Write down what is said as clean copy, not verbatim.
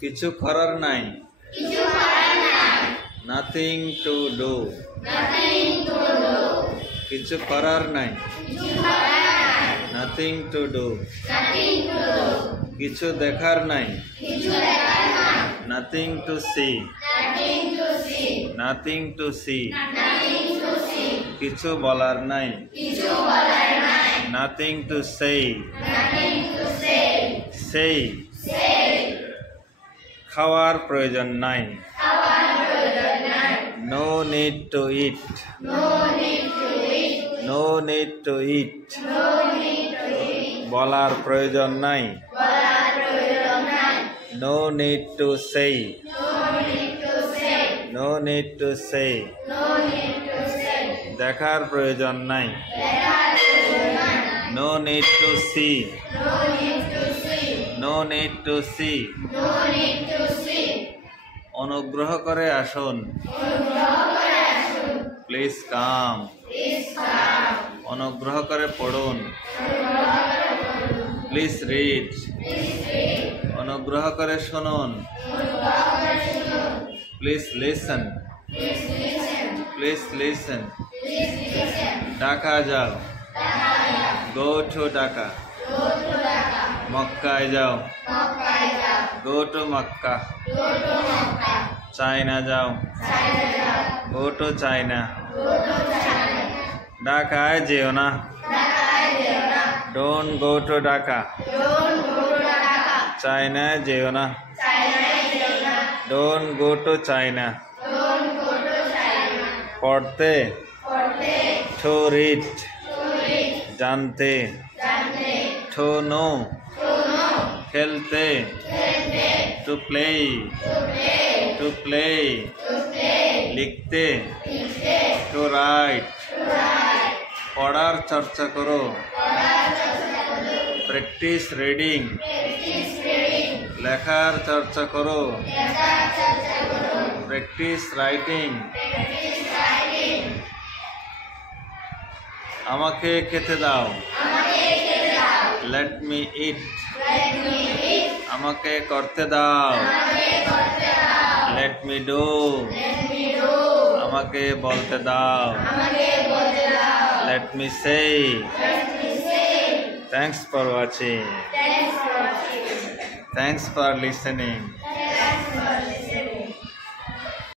কিছু করার নাই। Nothing to do. কিছু করার নাই। Nothing to do. কিছু দেখার নাই। Nothing to see. Nothing to see. কিছু বলার নাই। Nothing to say. Say. খাওয়ার প্রয়োজন নাই। No need to eat. No need to eat. বলার প্রয়োজন নাই। No need to say. No need to say. দেখার প্রয়োজন নাই। No need to see. No need to see. অনুগ্রহ করে আসুন। Please come. অনুগ্রহ করে পড়ুন। Please read. অনুগ্রহ করে শুনুন। Please listen. Please listen. Dhaka যাও। Go to Dhaka. মক্কায় যাও। Go to Makkah. চায়না যাও। Go to China. ঢাকায় যেও না। Don't go to Dhaka. চায়নায় যেও না। Don't go to China. পড়তে। To read. জানতে। To know. খেলতে। To play. To play. লিখতে। To write. পড়ার চর্চা করো। Practice reading. লেখার চর্চা করো। Practice writing. আমাকে খেতে দাও। Let me eat. আমাকে করতে দাও। Let me do. আমাকে বলতে দাও। Let me say. Thanks for watching. Thanks for listening.